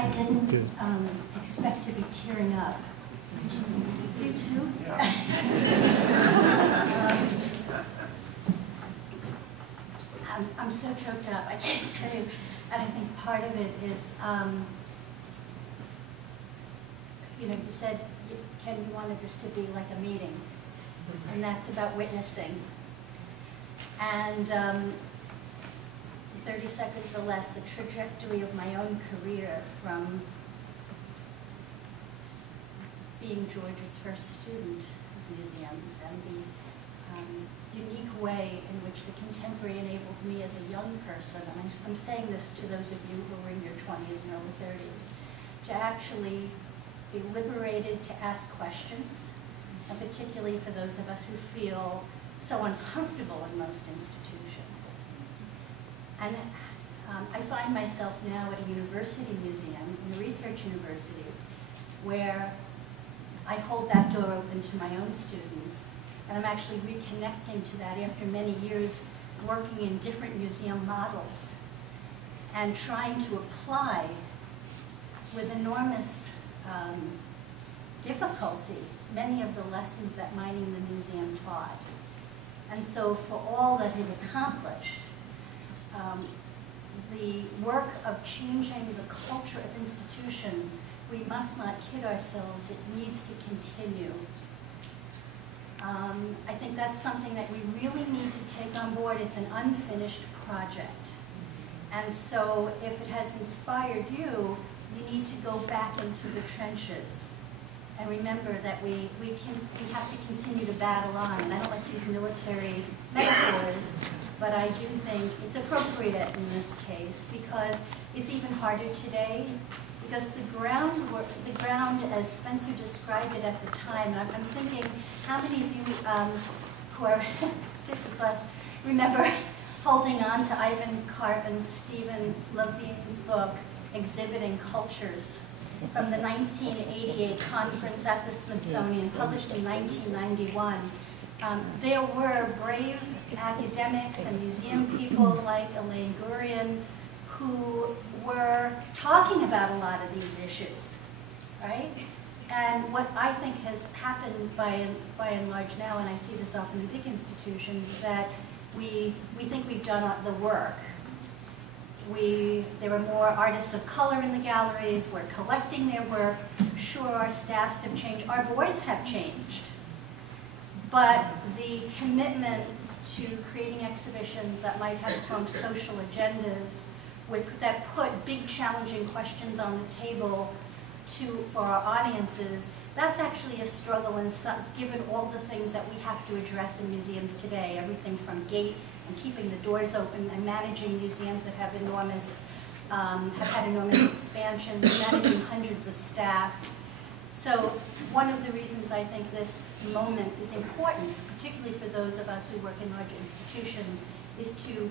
I didn't expect to be tearing up. You too? Yeah. I'm so choked up, I can't tell you. And I think part of it is, you know, you said, Ken, you wanted this to be like a meeting. And that's about witnessing. And 30 seconds or less, the trajectory of my own career from being George's first student of museums and the unique way in which the contemporary enabled me as a young person, and I'm saying this to those of you who are in your 20s and early 30s, to actually be liberated to ask questions, and particularly for those of us who feel so uncomfortable in most institutions. And I find myself now at a university museum, in a research university, where I hold that door open to my own students, and I'm actually reconnecting to that after many years working in different museum models and trying to apply with enormous difficulty many of the lessons that Mining the Museum taught. And so for all that it accomplished, the work of changing the culture of institutions, we must not kid ourselves, it needs to continue. I think that's something that we really need to take on board. It's an unfinished project. And so if it has inspired you, you need to go back into the trenches. And remember that we have to continue to battle on. And I don't like to use military metaphors, but I do think it's appropriate in this case because it's even harder today. Because the ground, as Spencer described it at the time, and I'm thinking, how many of you who are 50 plus remember holding on to Ivan Karpin's, Stephen Levine's book, Exhibiting Cultures, from the 1988 conference at the Smithsonian, published in 1991. There were brave academics and museum people like Elaine Gurian who were talking about a lot of these issues, right? And what I think has happened by and large now, and I see this often in big institutions, is that we think we've done the work. There are more artists of color in the galleries, we're collecting their work. Sure, our staffs have changed, our boards have changed. But the commitment to creating exhibitions that might have strong social agendas, that put big challenging questions on the table for our audiences, that's actually a struggle in given all the things that we have to address in museums today, everything from gate and keeping the doors open and managing museums that have had enormous expansions, managing hundreds of staff. So one of the reasons I think this moment is important, particularly for those of us who work in large institutions, is to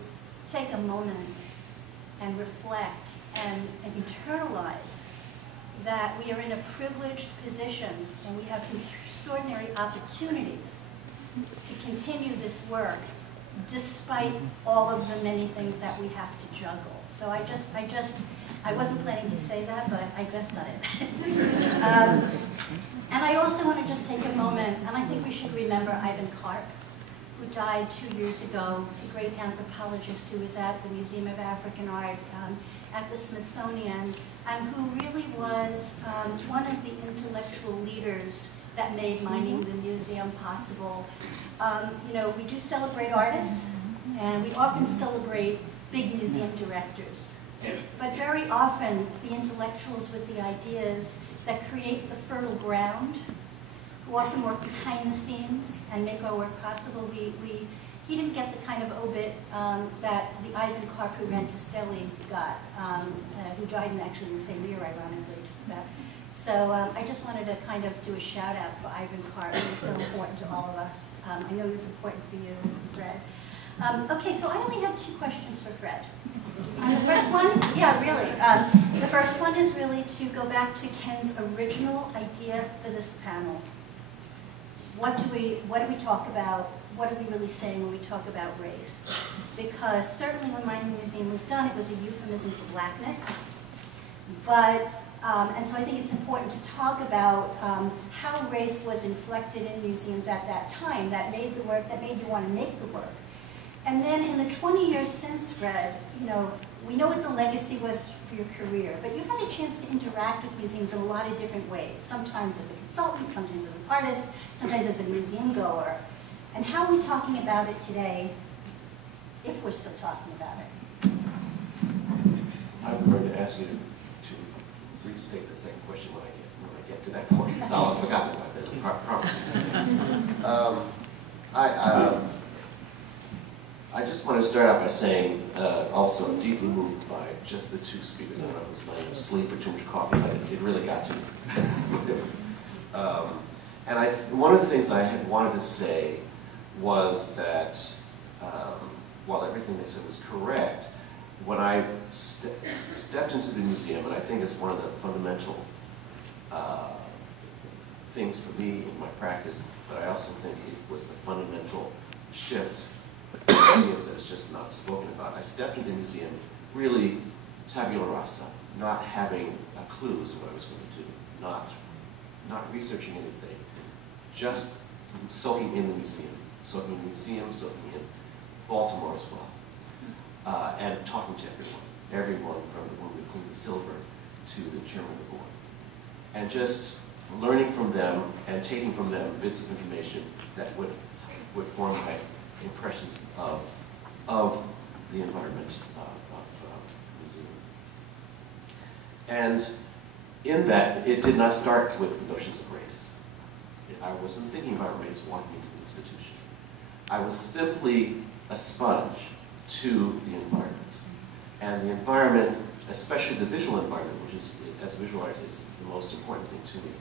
take a moment and reflect and internalize that we are in a privileged position and we have extraordinary opportunities to continue this work despite all of the many things that we have to juggle. So I wasn't planning to say that, but I just got it. And I also want to just take a moment, and I think we should remember Ivan Karp, who died 2 years ago, a great anthropologist who was at the Museum of African Art at the Smithsonian, and who really was one of the intellectual leaders that made Mining the Museum possible. You know, we do celebrate artists, and we often celebrate big museum directors. But very often, the intellectuals with the ideas that create the fertile ground, who often work behind the scenes and make our work possible. He didn't get the kind of obit that the Ivan Karp who ran Castelli got, who died actually in the same year, ironically, just about. So I just wanted to kind of do a shout out for Ivan Karp, who was so important to all of us. I know he was important for you, Fred. Okay, so I only had 2 questions for Fred. And the first one, yeah, really. The first one is really to go back to Ken's original idea for this panel. What do we talk about? What are we really saying when we talk about race? Because certainly when Mining the Museum was done, it was a euphemism for blackness. But, and so I think it's important to talk about how race was inflected in museums at that time that made the work, that made you want to make the work. And then in the 20 years since, Fred, you know, we know what the legacy was for your career, but you've had a chance to interact with museums in a lot of different ways, sometimes as a consultant, sometimes as an artist, sometimes as a museum goer. And how are we talking about it today, if we're still talking about it? I'm going to ask you to restate the second question when I get to that point, because I'll have forgotten about that, I promise. I just want to start out by saying, also deeply moved by just the two speakers. I don't know if it was night of sleep or too much coffee, but it really got to me. And one of the things I had wanted to say was that while everything they said was correct, when I stepped into the museum, and I think it's one of the fundamental things for me in my practice, but I also think it was the fundamental shift for museums that is just not spoken about. I stepped into the museum really tabula rasa, not having a clue as to what I was going to do, not researching anything, just soaking in the museum, soaking in Baltimore as well, and talking to everyone from the woman who cleaned the silver to the chairman of the board, and just learning from them and taking from them bits of information that would form my impressions of the environment of the museum. And in that, it did not start with the notions of race. I wasn't thinking about race walking into the institution. I was simply a sponge to the environment. And the environment, especially the visual environment, which is, as a visual artist, is the most important thing to me,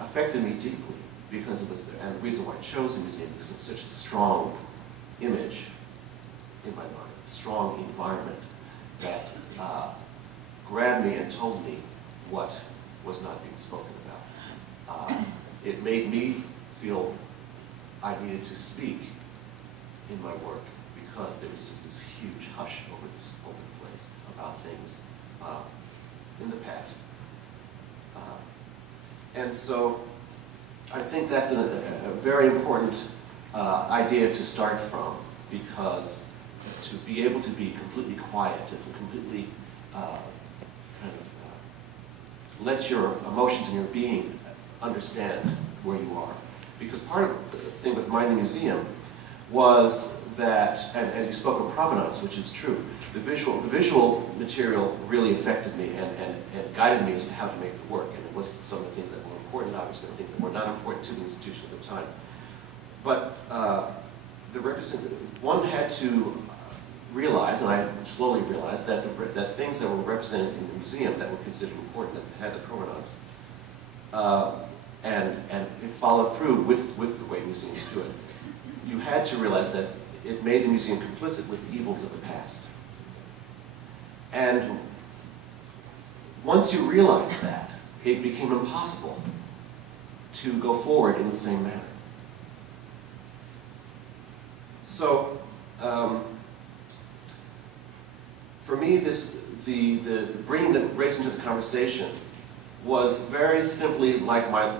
affected me deeply because it was, and the reason why I chose the museum, because it was such a strong image in my mind, a strong environment that grabbed me and told me what was not being spoken about. It made me feel I needed to speak in my work because there was just this huge hush over the place about things in the past. And so I think that's a very important idea to start from, because to be able to be completely quiet and completely let your emotions and your being understand where you are. Because part of the thing with Mind the Museum was that, and you spoke of provenance, which is true, the visual material really affected me and guided me as to how to make the work. And it was some of the things that were important, obviously, and things that were not important to the institution at the time. But one had to realize, and I slowly realized, that things that were represented in the museum that were considered important, that had the provenance, and it followed through with the way museums do it. You had to realize that it made the museum complicit with the evils of the past. And once you realized that, it became impossible to go forward in the same manner. So, for me, the bringing the race into the conversation was very simply like my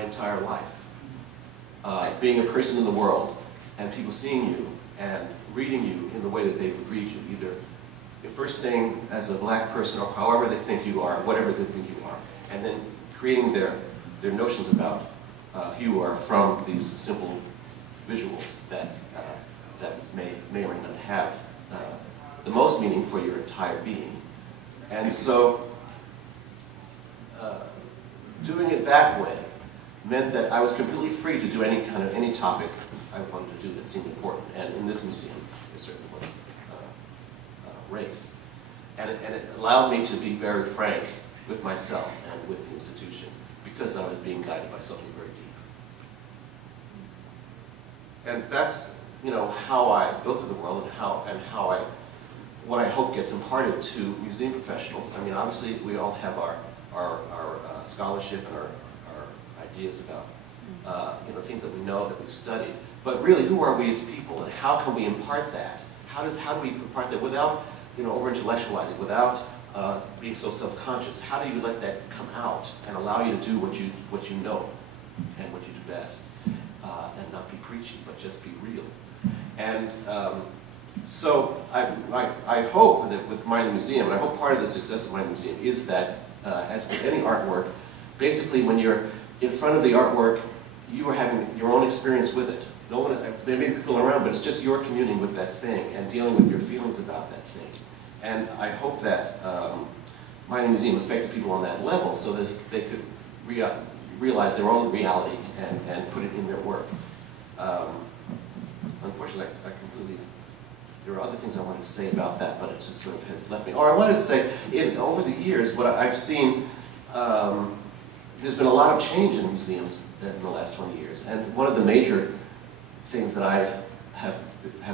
entire life. Being a person in the world, and people seeing you and reading you in the way that they would read you, either the first thing as a black person, or however they think you are, whatever they think you are, and then creating their notions about who you are from these simple visuals that may or may not have the most meaning for your entire being. And so doing it that way meant that I was completely free to do any topic I wanted to do that seemed important. And in this museum, it certainly was race. And it allowed me to be very frank with myself and with the institution, because I was being guided by something very deep. And that's, how I go through the world, and what I hope gets imparted to museum professionals. I mean, obviously, we all have our scholarship and our ideas about things that we know, that we've studied. But really, who are we as people, and how can we impart that? How do we impart that without over-intellectualizing, without being so self-conscious? How do you let that come out and allow you to do what you know and what you do best, and not be preachy, but just be real? And so I hope that with Mind the Museum, and I hope part of the success of Mind the Museum is that, as with any artwork, basically when you're in front of the artwork, you are having your own experience with it. No one, there may be people around, but it's just your communing with that thing and dealing with your feelings about that thing. And I hope that Mind the Museum affected people on that level so that they could realize their own reality and put it in their work. Unfortunately, I completely, there are other things I wanted to say about that, but it just sort of has left me. Or I wanted to say, over the years, what I've seen, there's been a lot of change in museums in the last 20 years. And one of the major things that I have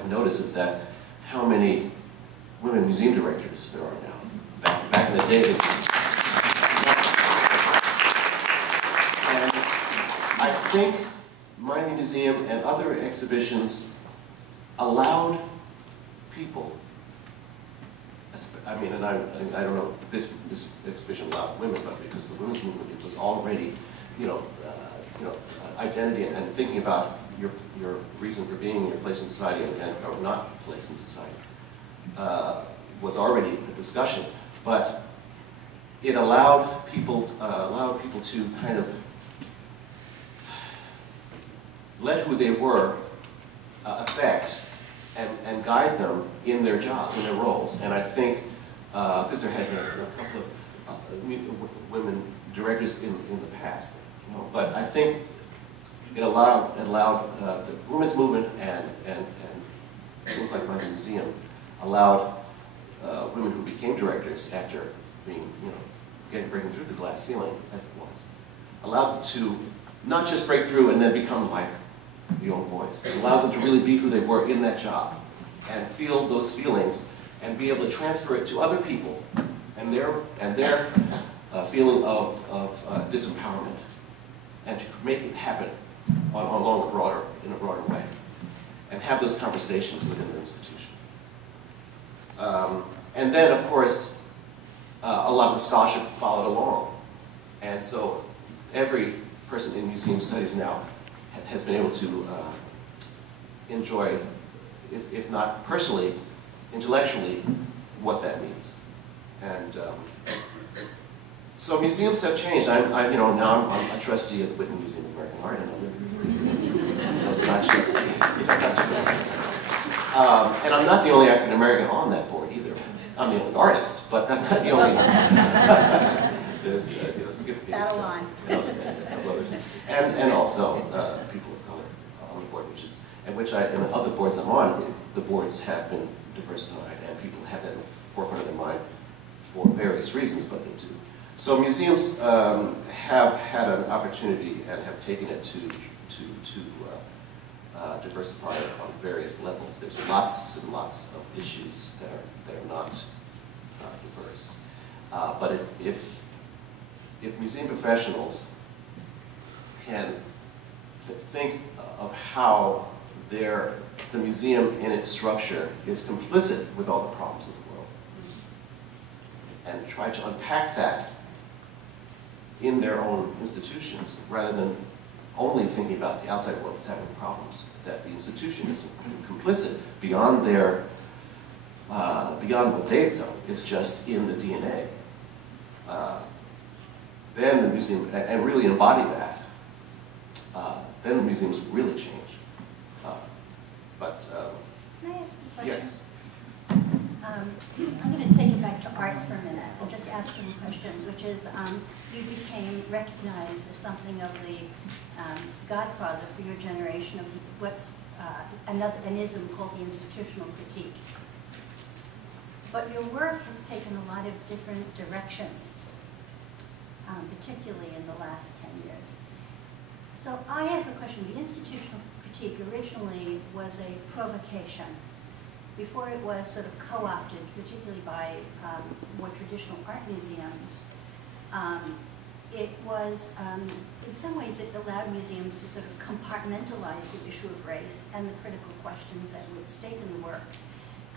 noticed is that how many women museum directors there are now. Back in the day, and I think Mind the Museum and other exhibitions allowed people, I mean, and I don't know if this exhibition allowed women, but because the women's movement, it was already, identity and thinking about your reason for being in your place in society or not place in society was already a discussion, but it allowed people to kind of let who they were affect and guide them in their jobs, in their roles. And I think, because there had been a couple of women directors in the past, but I think it allowed the women's movement and things like Mind the Museum allowed women who became directors after being, breaking through the glass ceiling, as it was, allowed them to not just break through and then become like the old boys. It allowed them to really be who they were in that job and feel those feelings and be able to transfer it to other people and their feeling of disempowerment, and to make it happen in a broader way, and have those conversations within the institution. And then, of course, a lot of the scholarship followed along. And so every person in museum studies now has been able to enjoy, if not personally, intellectually, what that means. And so museums have changed. Now I'm a trustee of the Whitman Museum of American Art, and so it's not just that. And I'm not the only African American on that board either. I'm the only artist, but I'm not the only one. There's Skip Gates, and also people of color on the board, and other boards I'm on, the boards have been diversified, and people have that in the forefront of their mind for various reasons, but they do. So museums have had an opportunity and have taken it to diversify it on various levels. There's lots and lots of issues that are not diverse. But if museum professionals can think of how the museum in its structure is complicit with all the problems of the world, and try to unpack that in their own institutions, rather than only thinking about the outside world as having problems, that the institution is complicit beyond what they've done, is just in the DNA. Then the museum, and really embody that, then the museums really change. Can I ask a question? Yes. I'm going to take it back to art for a minute and just ask you a question, which is, you became recognized as something of the godfather for your generation of what's an ism called the institutional critique. But your work has taken a lot of different directions, particularly in the last 10 years. So I have a question. The institutional critique originally was a provocation. Before it was sort of co-opted, particularly by more traditional art museums, it was, in some ways, it allowed museums to sort of compartmentalize the issue of race and the critical questions that were at stake in the work,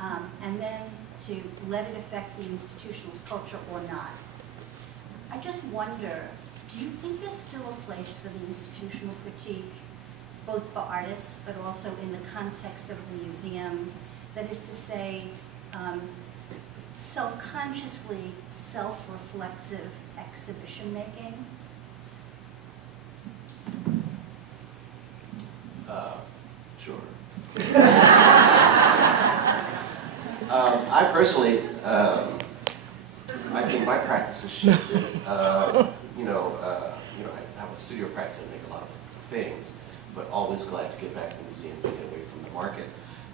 and then to let it affect the institutional's culture or not. I just wonder, do you think there's still a place for the institutional critique, both for artists, but also in the context of the museum? That is to say, self-consciously self-reflexive exhibition making? Sure. I personally, I think my practice has shifted. I have a studio practice and make a lot of things, but always glad to get back to the museum to get away from the market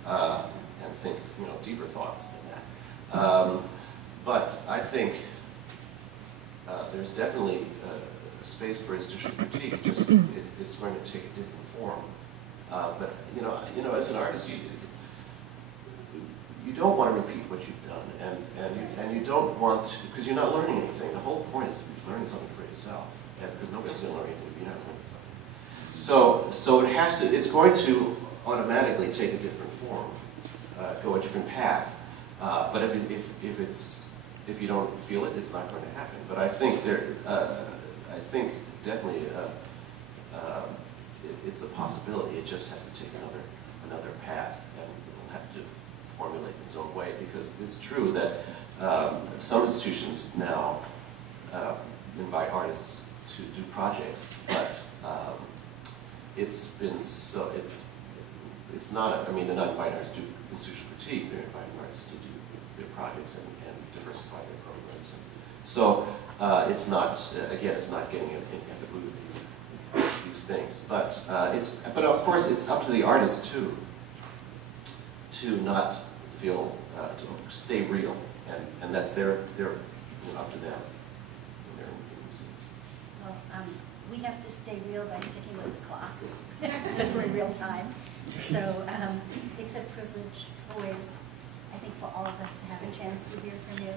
and think, deeper thoughts than that. But I think there's definitely a space for institutional critique. Just it's going to take a different form. But as an artist, you don't want to repeat what you've done, and you don't want to, because you're not learning anything. The whole point is to be learning something for yourself, and because nobody else is going to learn anything if you're not learning something. So it has to. It's going to automatically take a different form, go a different path. But if you don't feel it, it's not going to happen. But I think I think definitely. It's a possibility. It just has to take another path, and it will have to formulate its own way. Because it's true that some institutions now invite artists to do projects, but it's been so. It's not. They're not inviting artists to do institutional critique. They're inviting artists to do their projects and diversify their programs. So it's not. Again, it's not getting at the root of these things, but of course it's up to the artist too to not feel to stay real, and that's their up to them. Well, we have to stay real by sticking with the clock because we're in real time. So it's a privilege always, I think, for all of us to have a chance to hear from you.